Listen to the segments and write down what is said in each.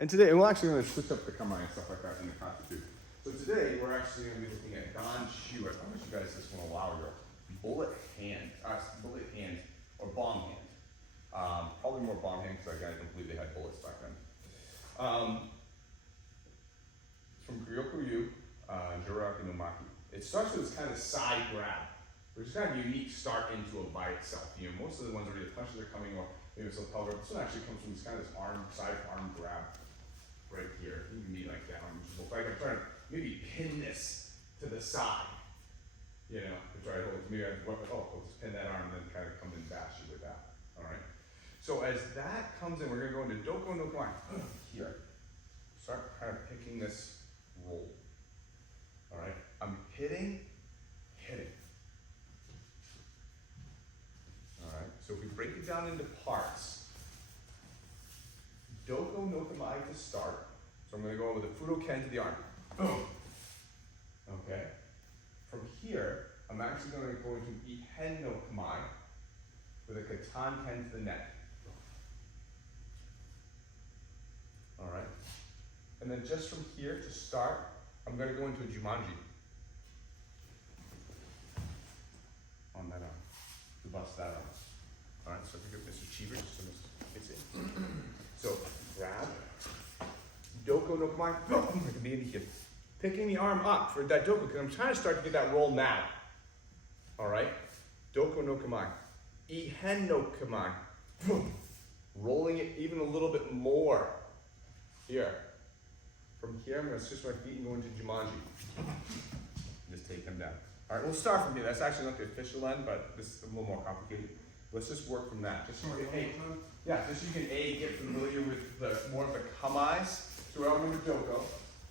And today, and we're actually going to switch up the kamae and stuff like that in the kata too. So today, we're actually going to be looking at Danshu. I promised you guys this one a while ago. Bullet hand, or bomb hand. Probably more bomb hand because I don't believe they had bullets back then. It's from Ryokuryu, Juraki no Maki. It starts with this kind of side grab, which is kind of a unique start into it by itself. You know, most of the ones where the punches are coming, or maybe it's a cover. This one actually comes from this kind of side arm grab right here. You can be like down, just look like I'm trying to maybe pin this to the side. You know, to try to hold. Maybe I'll just pin that arm and then kind of come and bash you with that. All right. So as that comes in, we're going to go into Doko no Kamae here. Start kind of picking this roll. All right. I'm hitting. All right. So if we break it down into parts, Doko no Kamae to start. So I'm going to go with a Fudo-ken to the arm. Boom. Okay. From here, I'm actually going to go into Ihan no Kamae with a Katan-ken to the neck. All right. And then just from here to start, I'm going to go into a Jumanji on that arm, to bust that arm. All right, so I think of Mr. Cheever, just so it's it. So grab, Doko no Kamae, boom, I can be in here. Picking the arm up for that Doko, because I'm trying to start to get that roll now. All right, Doko no Kamae, Ihan no Kamae, boom, rolling it even a little bit more here. From here, I'm going to switch my feet and go into Jumanji. Just take them down. All right, we'll start from here. That's actually not the official end, but this is a little more complicated. Let's just work from that. Just so you can, just so you can get familiar with the more of the kamaes. So we're all going to Doko.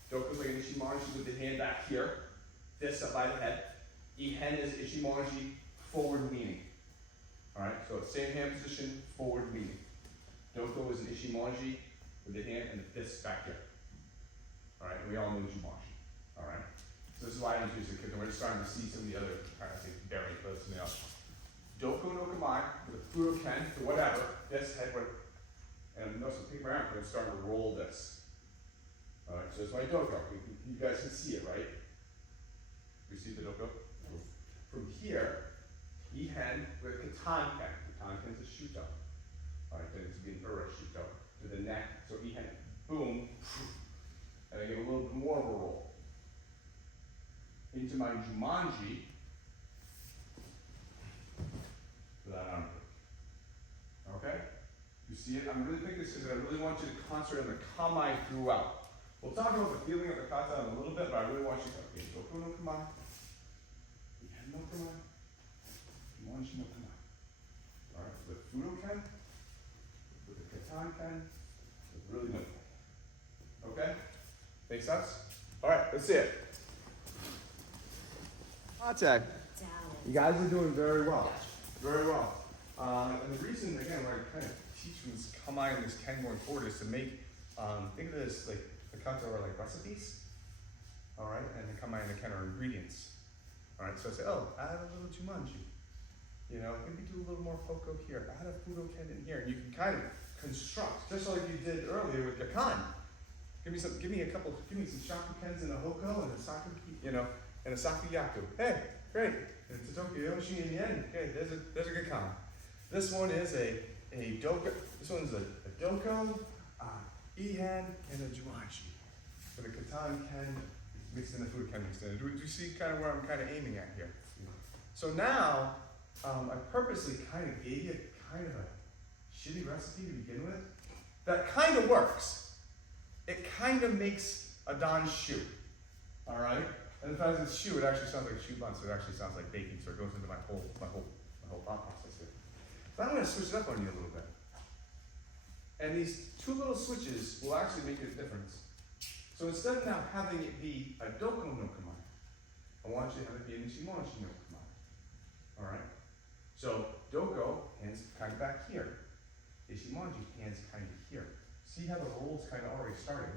Doko's like an Ichimonji with the hand back here, fist up by the head. Ihan is Ichimonji, forward leaning. All right, so same hand position, forward leaning. Doko is an Ichimonji with the hand and the fist back here. All right, and we all know Jumanji. All right, so this is why I introduced it, because we're just starting to see some of the other, I say variants, but something else. Doko no Kamae with a Fudo-ken to whatever, this head, and notice the paper arm, I'm going to start to roll this. All right, so it's my Doko. You guys can see it, right? You see the Doko? From here, Ihan with a Katan-ken. Katan-ken is a shuto. All right, then it's being Ura shuto to the neck. So Ihan, boom. And I give a little bit more of a roll. Into my Jumanji. For that arm. Okay? You see it? I'm really thinking this because I really want you to concentrate on the kamae throughout. We'll talk about the feeling of the kata in a little bit, but I really want you to, okay, Doko no Kamae. Ihan no Kamae. Jumanji no Kamae. Alright, with Fudo-ken, with the Katan-ken, with really no. Okay? Make sense? All right, let's see it. Attack. You guys are doing very well. Very well. And the reason, again, why I kind of teach from this kamae and this ken going forward is to make, think of this like the kata are like recipes. All right, and the kamae and the ken are ingredients. All right, so I say, add a little Jumanji. You know, maybe do a little more Foko here. Add a Fudo-ken in here. And you can kind of construct, just like you did earlier with your kan. Give me some Shaku-kens and a Hoko and a Saku, and a Sakuyaku. Hey, great. And it's a Tokiyoshi and Yen. Okay, there's a good kan. This one is a Doko. This one's a Doko, Ihan, and a Jumanji. With a Katan-ken mixed in, the Fudo-ken mixed in. Do you see kind of where I'm kind of aiming at here? So now, I purposely kind of gave you kind of a shitty recipe to begin with. That kind of works. It kind of makes a Danshu, all right? And if it's shoe, it actually sounds like a shoe bun, so it actually sounds like baking, so it goes into my whole thought process here. So I'm going to switch it up on you a little bit. And these two little switches will actually make a difference. So instead of now having it be a Doko no Kamae, I want you to have it be an Ichimonji no Kamae, all right? So Doko, hands kind of back here. Ichimonji, hands kind of here. See how the roll's kind of already started,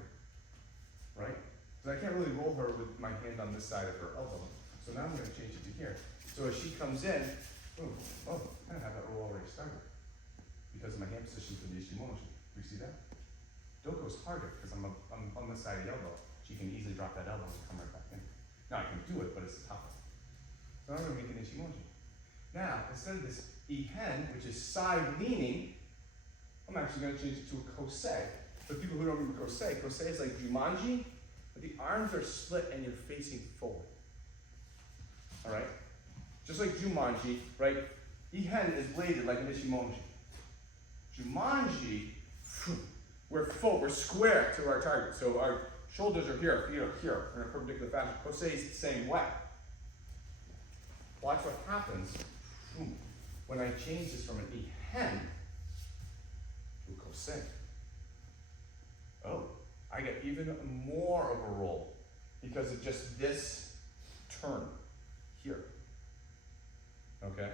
right? Because I can't really roll her with my hand on this side of her elbow. So now I'm going to change it to here. So as she comes in, boom, I kind of have that roll already started because of my hand position for the Ichimonji. Do you see that? Doko's harder because I'm on this side of the elbow. She can easily drop that elbow and come right back in. Now I can do it, but it's tougher. So I'm going to make an Ichimonji. Now, instead of this Ihan, which is side leaning, I'm actually going to change it to a kosei. For people who don't remember kosei is like Jumanji, but the arms are split and you're facing forward. All right? Just like Jumanji, right? Ihan is bladed like an Ichimonji. Jumanji, we're square to our target. So our shoulders are here, feet are here, in a perpendicular fashion. Kosei is the same way. Watch what happens when I change this from an Ihan to a kosei. Oh, I get even more of a roll because of just this turn here. Okay?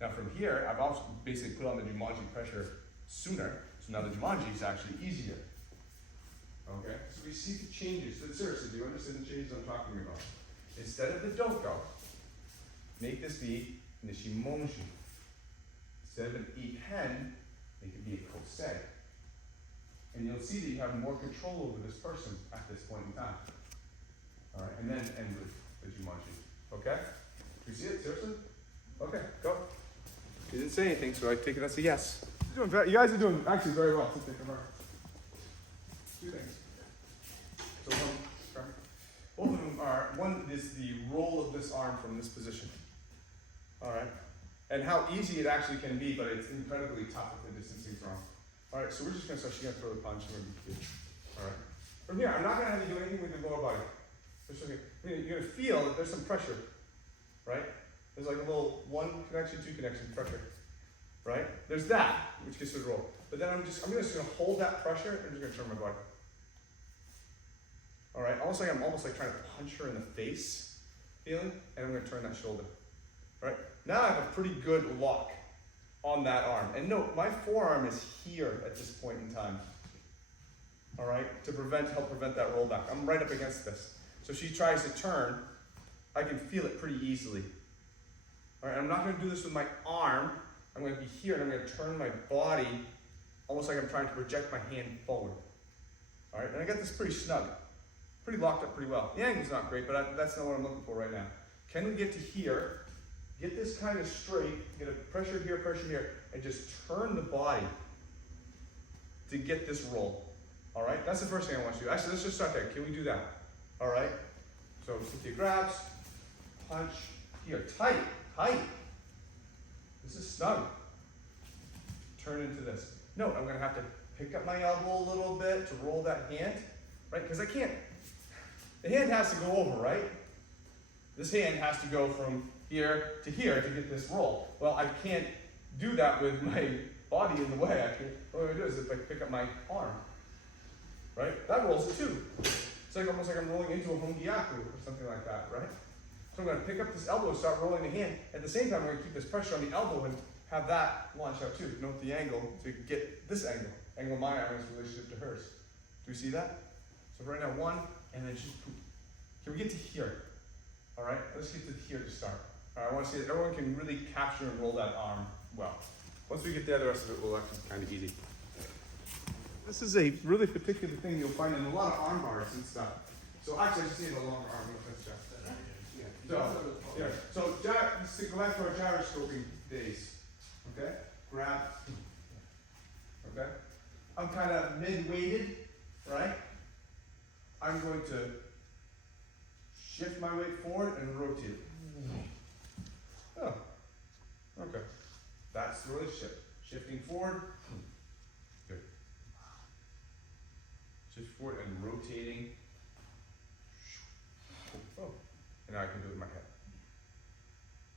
Now from here, I've also basically put on the Jumanji pressure sooner, so now the Jumanji is actually easier. Okay? So we see the changes. So seriously, do you understand the changes I'm talking about? Instead of the Doko, make this be Nishimonji. Instead of an Ihan, make it be a kosei. And you'll see that you have more control over this person at this point in time. All right, and then end with the Jumanji. Okay? Do you see it? Seriously? Okay, go. You didn't say anything, so I take it as a yes. You guys are doing actually very well. Let's take a mark. Two things. So both of them are, one is the roll of this arm from this position. All right? And how easy it actually can be, but it's incredibly tough if the distancing's wrong. All right, so we're just going to start. She's going to throw the punch and we're going to be cute. All right? From here, I'm not going to have you do anything with your lower body. You're going to feel that there's some pressure, right? There's like a little 1 connection, 2 connection pressure, right? There's that, which gets to the roll. But then I'm just going to hold that pressure and I'm just going to turn my body. All right, almost like I'm trying to punch her in the face feeling, and I'm going to turn that shoulder. All right, now I have a pretty good lock on that arm. And note, my forearm is here at this point in time. All right, to help prevent that rollback. I'm right up against this. So she tries to turn, I can feel it pretty easily. All right, I'm not going to do this with my arm. I'm going to be here and I'm going to turn my body almost like I'm trying to project my hand forward. All right, and I got this pretty snug, pretty locked up pretty well. The angle's not great, but that's not what I'm looking for right now. Can we get to here, get this kind of straight, get a pressure here, and just turn the body to get this roll. All right, that's the first thing I want you to do. Actually, let's just start there. Can we do that? All right, so Cynthia grabs, punch, here, tight. This is snug. Turn into this. Note, I'm gonna have to pick up my elbow a little bit to roll that hand, right? Because I can't, the hand has to go over, right? This hand has to go from here to get this roll. Well, I can't do that with my body in the way. What I'm gonna do is if I pick up my arm, right? That rolls it too. It's like almost like I'm rolling into a hongiaku or something like that, right? So I'm going to pick up this elbow, start rolling the hand. At the same time, I'm going to keep this pressure on the elbow and have that launch out too. Note the angle to get this angle. Angle of my arm is relationship to hers. Do you see that? So right now, 1, and then just poop. Can we get to here? All right, let's get to here to start. All right, I want to see that everyone can really capture and roll that arm well. Once we get there, the rest of it will actually be kind of easy. This is a really particular thing you'll find in a lot of arm bars and stuff. So actually, I just need a longer arm. So let's go back to our gyroscoping days. Okay? Grab. Okay? I'm kind of mid-weighted, right? I'm going to shift my weight forward and rotate. Oh. Okay. That's the relationship. Shifting forward. Good. Shift forward and rotating. Oh. And now I can do it with my head.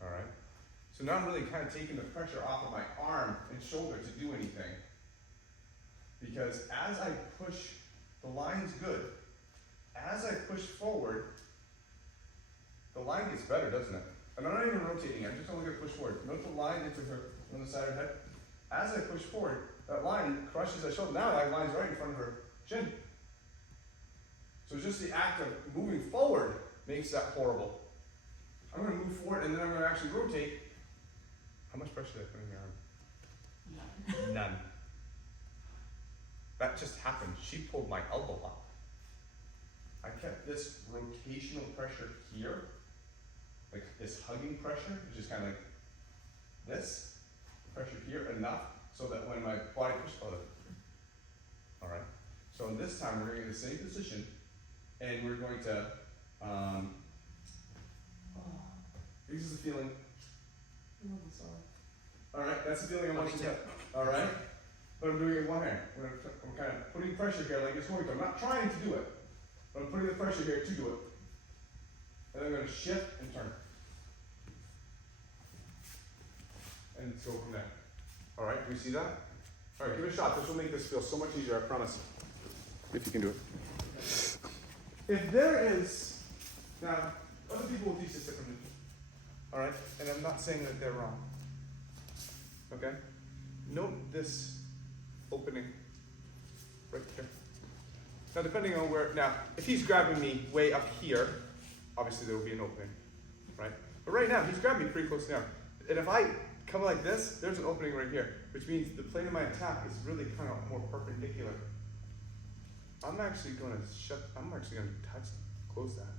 All right. So now I'm really kind of taking the pressure off of my arm and shoulder to do anything. Because as I push, the line's good. As I push forward, the line gets better, doesn't it? And I'm not even rotating, I'm just only going to push forward. Note the line into her on the side of her head. As I push forward, that line crushes her shoulder. Now that line's right in front of her chin. So just the act of moving forward makes that horrible. I'm going to move forward and then I'm going to actually rotate. How much pressure did I put in your arm? None. that just happened. She pulled my elbow up. I kept this rotational pressure here, like this hugging pressure, which is kind of like this pressure here, enough so that when my body pushes, all right. So this time we're going to get the same position, and we're going to, this is the feeling. All right, that's the feeling I want you to get. All right, but I'm doing it with one hand. I'm kind of putting pressure here like it's going to. I'm not trying to do it, but I'm putting the pressure here to do it. And I'm going to shift and turn. And go from there. All right, do you see that? All right, give it a shot. This will make this feel so much easier, I promise. If you can do it. If there is, now, other people will teach this differently. All right, and I'm not saying that they're wrong. Okay? Note this opening right here. Now, depending on where, now, if he's grabbing me way up here, obviously there will be an opening, right? But right now, he's grabbing me pretty close down. And if I come like this, there's an opening right here, which means the plane of my attack is really kind of more perpendicular. I'm actually going to touch, close that.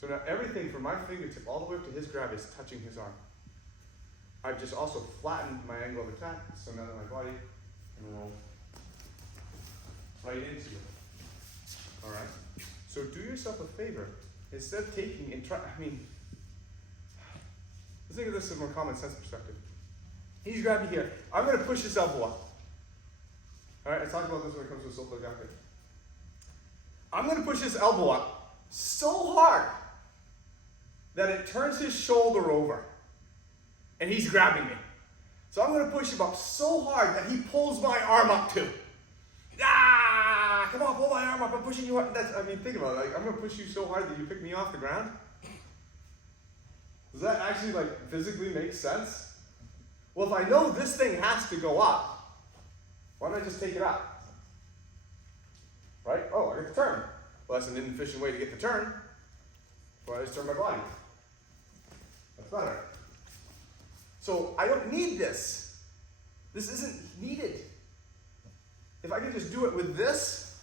So now everything from my fingertip all the way up to his grab is touching his arm. I've just also flattened my angle of attack, so now that my body can roll right into it. All right? So do yourself a favor. Instead of taking and try, let's think of this from a common sense perspective. He's grabbing here. I'm going to push his elbow up. All right, I talked about this when it comes to solo adapting. I'm going to push his elbow up so hard that it turns his shoulder over, and he's grabbing me. So I'm going to push him up so hard that he pulls my arm up too. Ah, come on, pull my arm up. I'm pushing you up. Think about it. Like, I'm going to push you so hard that you pick me off the ground. Does that actually physically make sense? Well, if I know this thing has to go up, why don't I just take it up? Right? Oh, I get the turn. Well, that's an inefficient way to get the turn. Why don't I just turn my body? That's better. So I don't need this. This isn't needed. If I can just do it with this,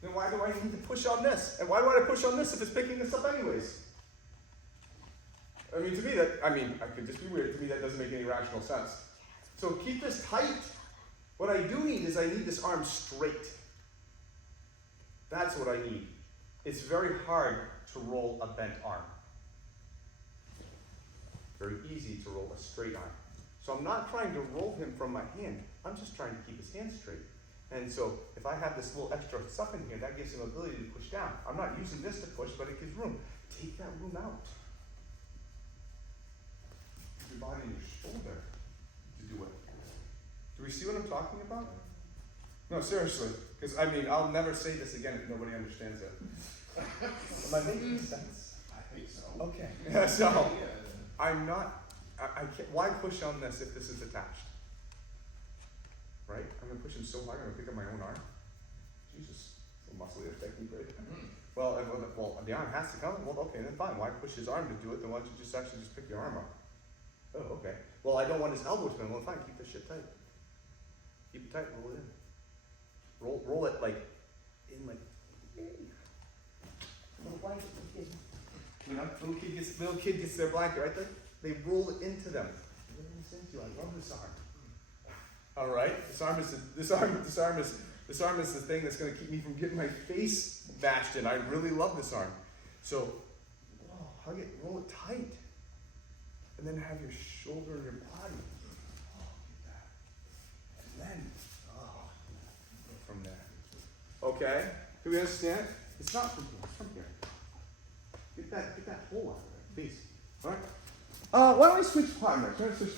then why do I need to push on this? And why do I push on this if it's picking this up anyways? To me I could just be weird. To me, that doesn't make any rational sense. So keep this tight. What I do need is this arm straight. That's what I need. It's very hard to roll a bent arm. Very easy to roll a straight arm. So I'm not trying to roll him from my hand. I'm just trying to keep his hand straight. And so if I have this little extra stuff in here, that gives him ability to push down. I'm not using this to push, but it gives room. Take that room out. Your body and your shoulder to do it. Do we see what I'm talking about? No, seriously. Because, I'll never say this again if nobody understands it. Am I making sense? I think so. Okay. Yeah, so, I'm not, I can't, why push on this if this is attached? Right? I'm going to push him so hard, I'm going to pick up my own arm. Jesus. So muscly technique right there. Well, the arm has to come. Well, okay, then fine. Why push his arm to do it? Then why don't you just pick your arm up? Oh, okay. Well, I don't want his elbow to bend. Well, fine. Keep this shit tight. Keep it tight. Roll it in. Roll it little blanket. Little kid gets their blanket, right? They roll it into them. I love this arm. All right. This arm is the thing that's going to keep me from getting my face bashed in. I really love this arm. So, hug it, roll it tight, and then have your shoulder and your body. Like that. And then, go from there. Okay. Do we understand? It's not from here. It's from here. Get that hole out of there, please. All right. Why don't we switch partners? Let's switch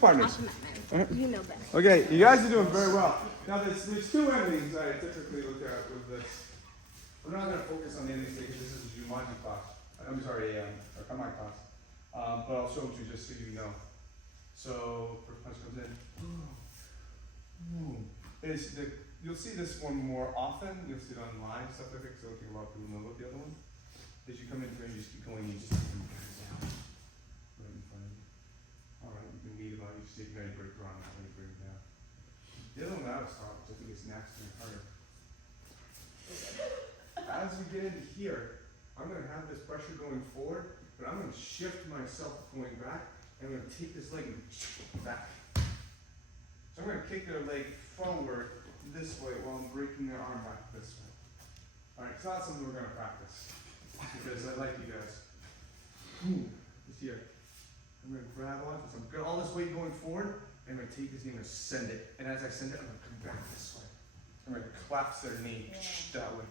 partners. You know better. Okay, you guys are doing very well. Now, there's two endings I typically look at with this. We're not going to focus on the endings because this is a Jumanji class. I'm sorry, a combine class. But I'll show them to you just so you know. So, first punch comes in. You'll see this one more often. You'll see it on live stuff like that because I think a lot of people know about the other one. As you come in here, you just keep going, you just keep them down. Right in front of you. Alright, you can lead about it, you just take your break around, let me bring it down. The other one that I was taught, which I think is next and harder. As we get into here, I'm gonna have this pressure going forward, but I'm gonna shift myself going back, and I'm gonna take this leg and back. So I'm gonna kick their leg forward this way while I'm breaking their arm back this way. Alright, it's not something we're gonna practice, because I like you guys. It's here. I'm gonna grab onto this. I'm got all this weight going forward, and I'm gonna take this knee and I'm gonna send it. And as I send it, I'm gonna come back this way. I'm gonna collapse their knee that way.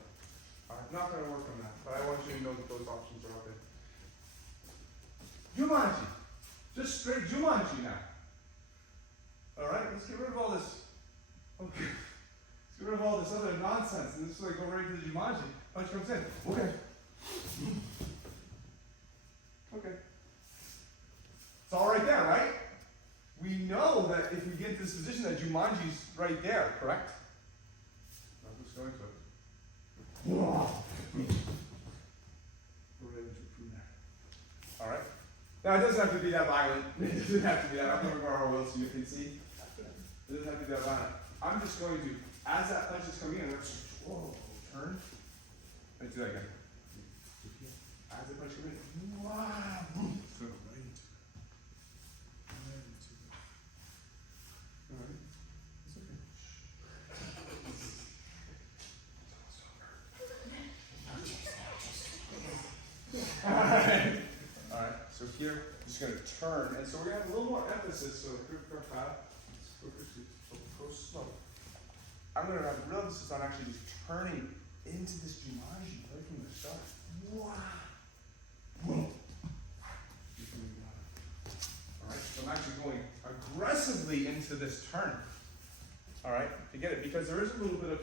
Alright, not gonna work on that, but I want you to know that those options are out there. Jumanji! Just straight Jumanji now. Alright, let's get rid of all this. Okay. Let's get rid of all this other nonsense and just like go right to the Jumanji. Punch comes in. Okay. Okay. It's all right there, right? We know that if we get into this position that Jumanji's right there, correct? Now let's go into it. We're ready to prove that. Alright? Now it doesn't have to be that violent. It doesn't have to be that. I'm going to go our will so you can see. It doesn't have to be that violent. I'm just going to, as that punch is coming in, let's turn. Let's do that again. As the punch comes in, wow. So right into it. Right into it. Alright. It's okay. Alright. Alright. So here, I'm just going to turn. And so we're going to have a little more emphasis. So go slow. I'm going to have real emphasis on actually just turning into this Jumanji right from the start. Wow. Alright, so I'm actually going aggressively into this turn. Alright, to get it, because there is a little bit of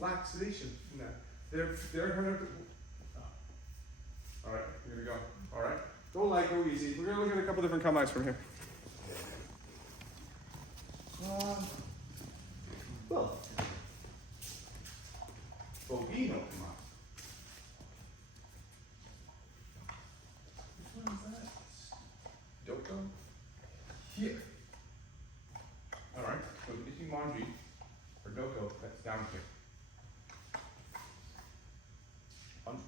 laxation in that. They're going to. Alright, here we go. Alright, go light, go easy. We're going to look at a couple different combines from here. Well, Bobino, come on. Which one is that? Doko? Here. Alright, so if you Jumanji or Doko, that's down here. Punch.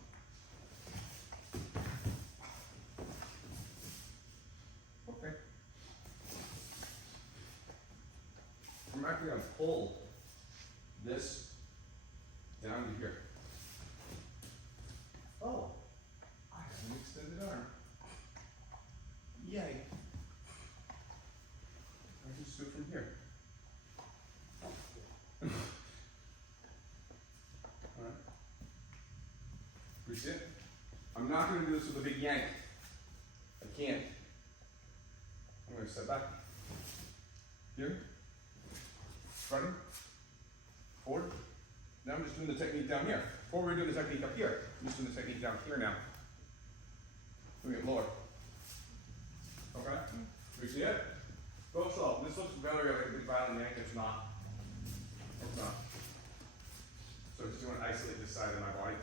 Okay. I'm actually going to pull this down to here. Oh, I have an extended arm. Yay. I just do it from here. Alright. We see it? I'm not going to do this with a big yank. I can't. I'm going to step back. Here. Fronting. Forward. Now I'm just doing the technique down here. Before we were doing the technique up here, I'm just doing the technique down here now. Doing it lower. Okay? We see it? Go slow. This looks very like a big violent yank. It's not. It's not. So just want to isolate this side of my body.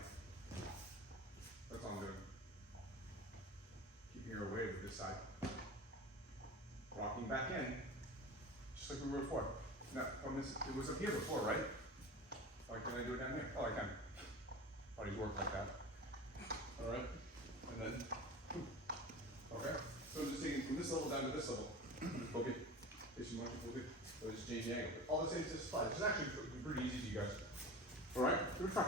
That's all I'm doing. Keeping her away with this side. Walking back in, just like we were before. Now, it was up here before, right? Or can I do it down here? Oh, I can. Bodies work like that. Alright. And then, okay. So I'm just taking from this level down to this level. Okay. If you want to, okay. So just change the angle. All the same to this slide. It's actually pretty easy to you guys. Alright? Good try.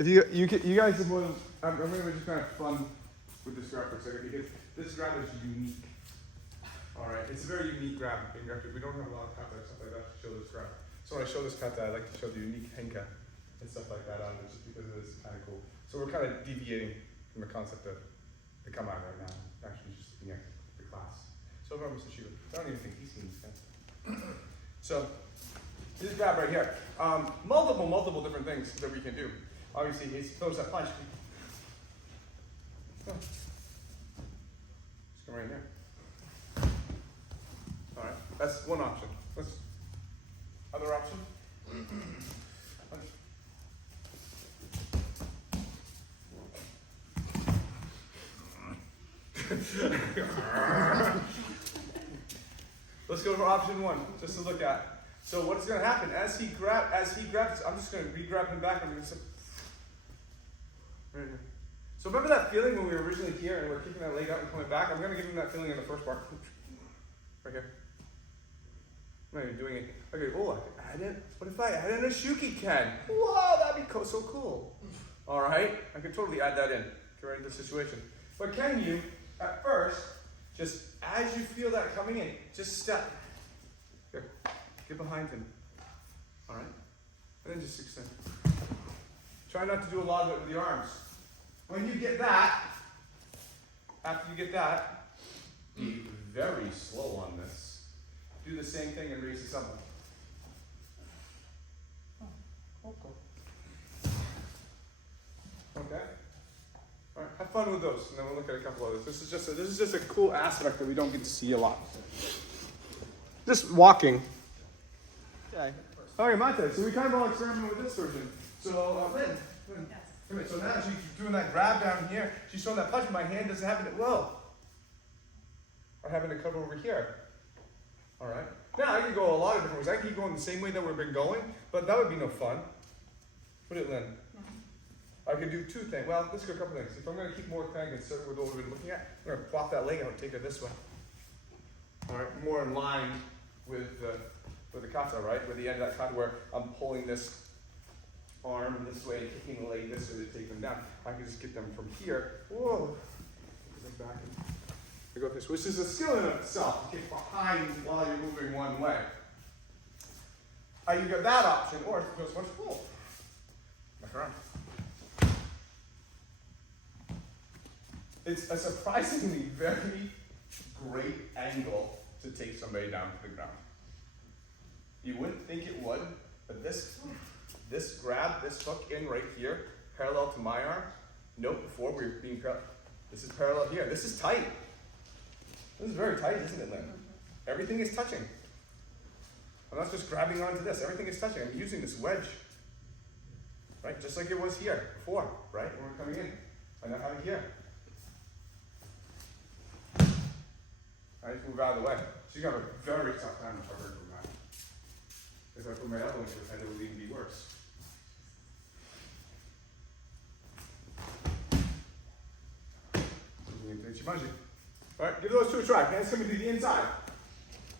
If you guys have more than, I'm going to just kind of fun with this grab for a second because this grab is unique. Alright, it's a very unique grab. We don't have a lot of kata and stuff like that to show this grab. So when I show this kata, I like to show the unique henka and stuff like that on it just because it is kind of cool. So we're kind of deviating from the concept of the kama right now, actually just looking at the class. So remember Sashiva, I don't even think he's seen this guy. So, this grab right here. Multiple different things that we can do. Obviously, he throws that punch. Just go right there. Alright, that's one option. Other option? Let's go for option one, just to look at. So what's gonna happen, as he grabs, I'm just gonna re-grab him back, I'm gonna say, right here. So remember that feeling when we were originally here and we were kicking that leg out and coming back? I'm gonna give him that feeling in the first part. Right here. I'm not even doing it. Okay, oh, I can add in, what if I add in a Shuki Ken? Whoa, that'd be so cool. All right, I could totally add that in, get right into the situation. But can you, at first, just as you feel that coming in, just step. Here, get behind him. All right, and then just extend. Try not to do a lot of it with the arms. When you get that, after you get that, be very slow on this. Do the same thing and raise this up. Okay. All right. Have fun with those, and then we'll look at a couple others. This is just a cool aspect that we don't get to see a lot. Just walking. Okay. Okay, Mate. So we kind of all experimented with this version. So Lynn. Yes. Come here. So now she's doing that grab down here. She's showing that punch, but my hand doesn't have it. Whoa. I'm having to cover over here. All right. Now I can go a lot of different ways. I can keep going the same way that we've been going, but that would be no fun. Put it, Lynn. I could do two things. Well, let's go a couple things. If I'm going to keep more kind of consistent with what we've been looking at, I'm going to plop that leg out and take it this way. All right, more in line with the kata, right? With the end of that kata where I'm pulling this arm this way, kicking the leg this way to take them down. I can just get them from here. Whoa. Back and I go this, which is a skill in itself. To kick behind while you're moving one way. You got that option, or it goes much cool. Back around. It's a surprisingly very great angle to take somebody down to the ground. You wouldn't think it would, but this grab, this hook in right here, parallel to my arm. Note before we were being parallel. This is parallel here. This is tight. This is very tight, isn't it, Lynn? Everything is touching. I'm not just grabbing onto this. Everything is touching. I'm using this wedge. Right? Just like it was here before, right? When we're coming in. I now have it here. I just move out of the way. She's gonna have a very tough time recovering from that. If I put my elbow into her head, it would even be worse. Jumanji. All right, give those two a try. Hands coming to the inside.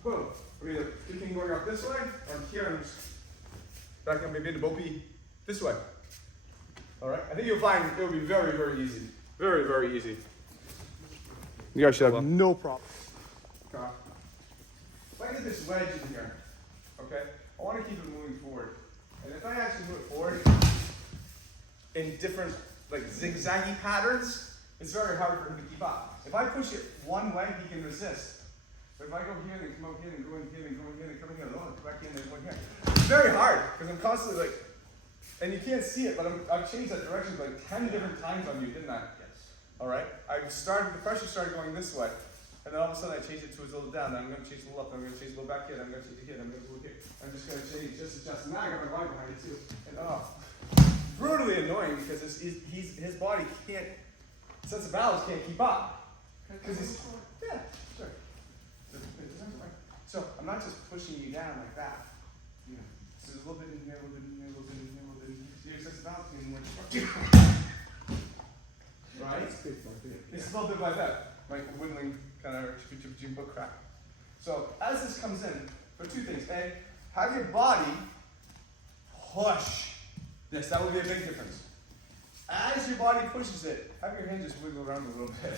Boom. We're either kicking going out this way, or here I'm just backing up maybe into Bopi this way. All right. I think you'll find it will be very, very easy. Very, very easy. You guys should have no problem. Okay. If I get this wedge in here, okay, I want to keep it moving forward. And if I actually move it forward in different, like zigzaggy patterns, it's very hard for him to keep up. If I push it one way, he can resist. But if I go here, then come out here, and go in here, and go in here, and come in here, and come back in, and go in here. It's very hard, because I'm constantly like, and you can't see it, but I've changed that direction like 10 different times on you, didn't I? Yes. All right? The pressure started going this way. And then all of a sudden I changed it to a little down, then I'm going to change it a little up, then I'm going to change it a little back here, then I'm going to change it here, then I'm going to go here. I'm just going to change, just adjust. Now I got my line behind it too. And brutally annoying because his body can't, sense of balance can't keep up. Because he's, yeah, sure. So I'm not just pushing you down like that. You know, so there's a little bit in here, a little bit in here, a little bit in here, a little bit in here. So your sense of balance can work. Right? It's a little bit like that. Like whittling kind of book crack. So as this comes in, for two things. A, have your body push this. That will be a big difference. As your body pushes it, have your hand just wiggle around a little bit.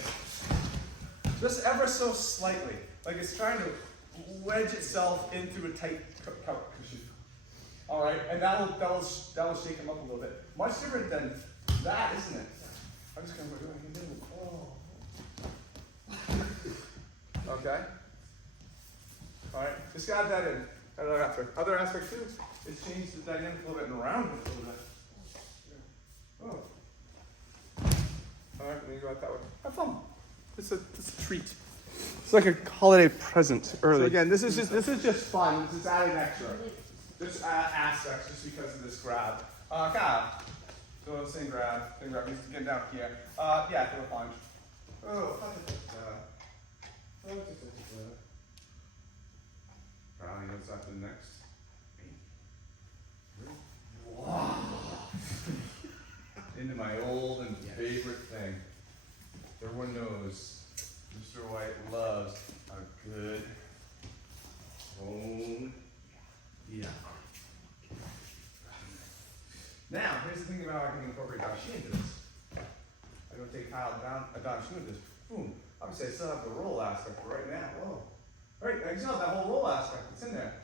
Just ever so slightly. Like it's trying to wedge itself into a tight cushion. Alright, and that'll shake him up a little bit. Much different than that, isn't it? I'm just gonna go in the middle. Oh. Okay? Alright, just add that in. Another aspect. Other aspect too is change the dynamic a little bit and around it a little bit. Oh. Alright, let me go out that way. Have fun. It's a treat. It's like a holiday present early. So again, this is just fun. This is adding extra. Just aspects just because of this grab. Kyle. So same grab. He's getting down here. Yeah, throw a punch. Oh. what's happening next. Wow. Into my old and favorite thing. Everyone knows Mr. White loves a good home. Yeah. Now, here's the thing about how I can incorporate Danshu into this. I'm going to take Danshu into this. Boom. Obviously, I still have the roll aspect right now. Whoa. All right, I still have that whole roll aspect. It's in there.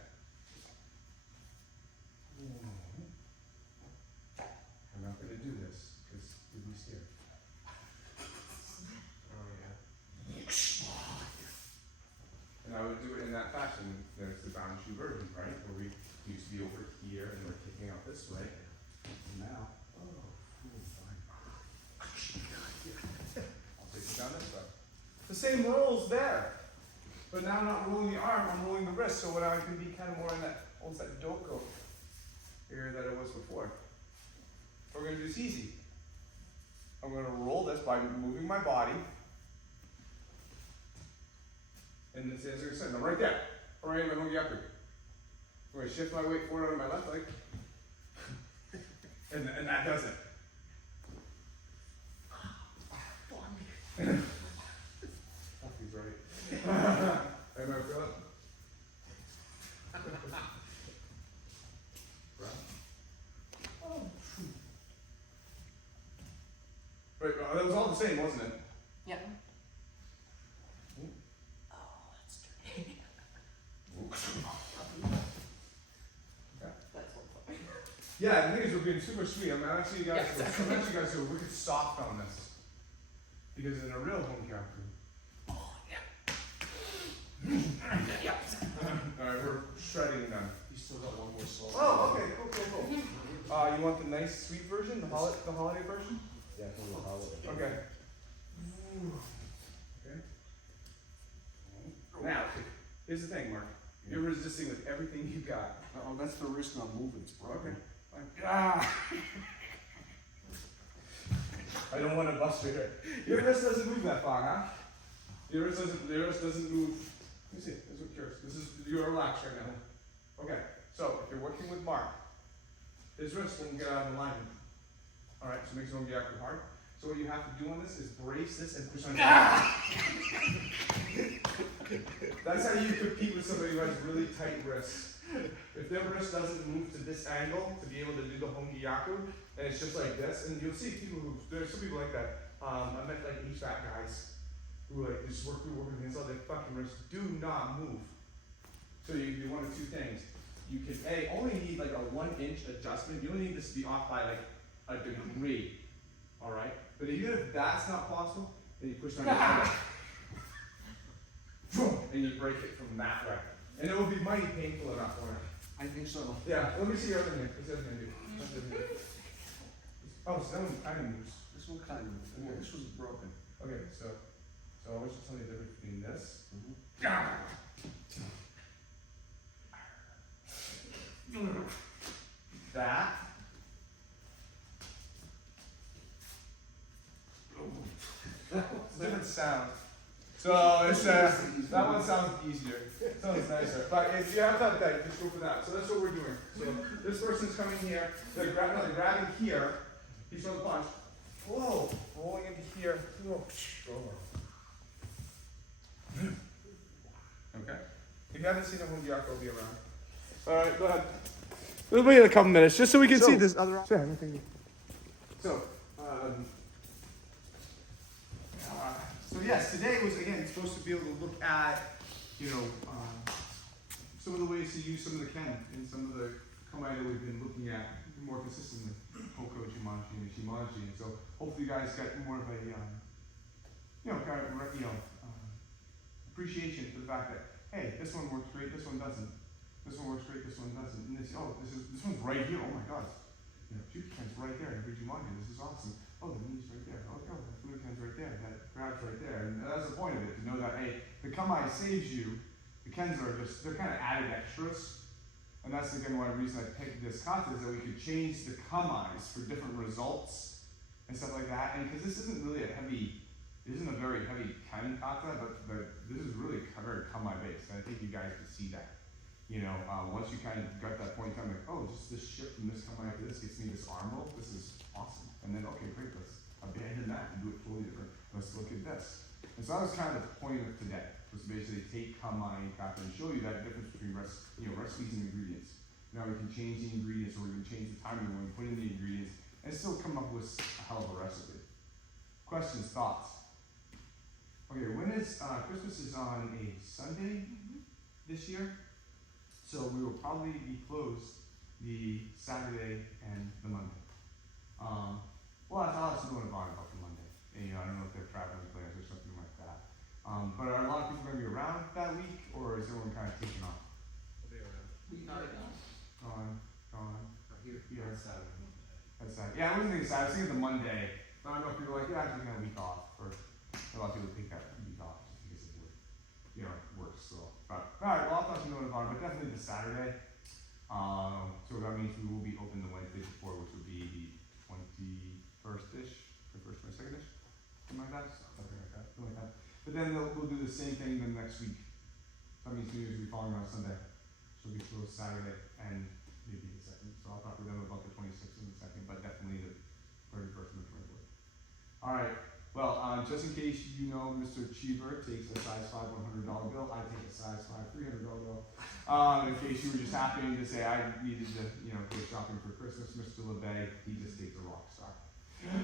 I'm not going to do this because you'll be scared. Oh, yeah. And I would do it in that fashion. There's the Danshu version, right? Where we used to be over here and we're kicking out this way. And now, fine. I'll take it down this way. The same rolls there. But now I'm not rolling the arm, I'm rolling the wrist. So what I can be kind of more in that, almost that doko area that it was before. We're going to do this easy. I'm going to roll this by moving my body. And as I said, I'm right there. Right in my hongi yaku. I'm going to shift my weight forward on my left leg. and that does it. He's right. Am I feel it? Right, that was all the same, wasn't it? Yep. Oh, that's dirty. That's one for me. Yeah, the thing is, we're being super sweet. I'm actually, guys, Yeah, exactly. I'm actually guys, so wicked soft on this. Because in a real hongi yaku. Oh, yeah. Alright, we're shredding them. You still got one more song. Oh, okay, cool. You want the nice sweet version, the holiday version? Yeah, for the holiday. Okay. Okay. Now, here's the thing, Mark. You're resisting with everything you got. Oh, that's the wrist not moving, it's broken. Okay. Ah! I don't want to bust your hip. Your wrist doesn't move that far, huh? Your wrist doesn't move. Let me see. This is what yours. You're relaxed right now. Okay. So if you're working with Mark, his wrist won't get out of alignment. All right. So it makes it hongi yaku hard. So what you have to do on this is brace this and push on. That's how you compete with somebody who has really tight wrists. If their wrist doesn't move to this angle to be able to do the hongi yaku, and it's just like this, and you'll see people there's some people like that. I met like HVAC guys who like just work with hands on their fucking wrists do not move. So you do one of two things. You can only need like a 1-inch adjustment. You only need this to be off by like a degree. Alright? But even if that's not possible, then you push down your elbow. And you break it from that way. And it will be mighty painful in that corner. I think so. Yeah, let me see your other hand. What's the other hand do? Oh, so that one kind of moves. This one kind of moved. Yeah, this was broken. Okay, so I want you to tell me the difference between this. That. Different sound. So it's that one sounds easier. Sounds nicer. But if you have that, just go for that. So that's what we're doing. So this person's coming here. They're grabbing here. He's from the punch. Whoa, rolling into here. Okay. If you haven't seen a hongi yaku, I'll be around. All right, go ahead. We'll wait a couple minutes just so we can see this other. So, so yes, today was again supposed to be able to look at, some of the ways to use some of the ken and some of the kamae that we've been looking at more consistently, Hoko, Jumanji, and Shimanji. And so hopefully you guys got more of a, appreciation for the fact that, hey, this one works great, this one doesn't. This one works great, this one doesn't. And this one's right here. Oh my God. Jukiken's right there. Every Jumanji, this is awesome. Oh, the knee's right there. Oh, that Fukiken's right there. That grab's right there. And that's the point of it, to know that, hey, the kamae saves you. The kens are they're kind of added extras. And that's again one reason I picked this kata is that we could change the kamaes for different results and stuff like that. And because this isn't really a very heavy ken kata, but this is really very kamae based. And I think you guys can see that. Once you kind of got that point in time, like, oh, just this shift from this coming to this gets me this arm roll, this is awesome. And then, okay, great, let's abandon that and do it totally different. Let's look at this. And so that was kind of the point of today, was to basically take combine craft and show you that difference between recipes and ingredients. Now we can change the ingredients, or we can change the timing when we put in the ingredients, and still come up with a hell of a recipe. Questions, thoughts? Okay, when is Christmas is on a Sunday this year, so we will probably be closed the Saturday and the Monday. Well, I'll have to go to Vaughn about the Monday. And, I don't know if they're traveling plans or something like that. But are a lot of people going to be around that week, or is everyone kind of taking off? I'll be around. We got it done. Gone. Here, Yeah. Saturday. That's that. Yeah, I wasn't thinking Saturday. I was thinking the Monday. But I know people are like, yeah, I'm taking a week off. Or a lot of people take that week off just because of work still. But alright, well, I'll talk to you about it, but definitely the Saturday. So that means we will be open the Wednesday before, which would be the 21st-ish, 21st, 22nd-ish, something like that. But then we'll do the same thing the next week. That means New Year's will be falling on Sunday. So we'll be closed Saturday and maybe the 2nd. So I'll talk with them about the 26th and the 2nd, but definitely the 31st and the 24th. Alright, well, just in case you know, Mr. Cheever takes a size 5 $100 bill. I take a size 5 $300 bill. In case you were just happening to say I needed to, go shopping for Christmas, Mr. LeBay, he just takes a rock star.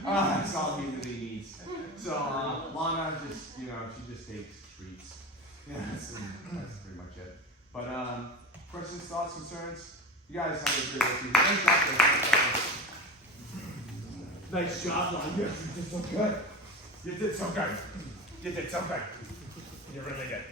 That's all he really needs. So, Lana just, she just takes treats. Yeah, that's pretty much it. But, questions, thoughts, concerns? You guys have a great week. Nice job, Lana. Yes, you did so good. You did so good. You really did.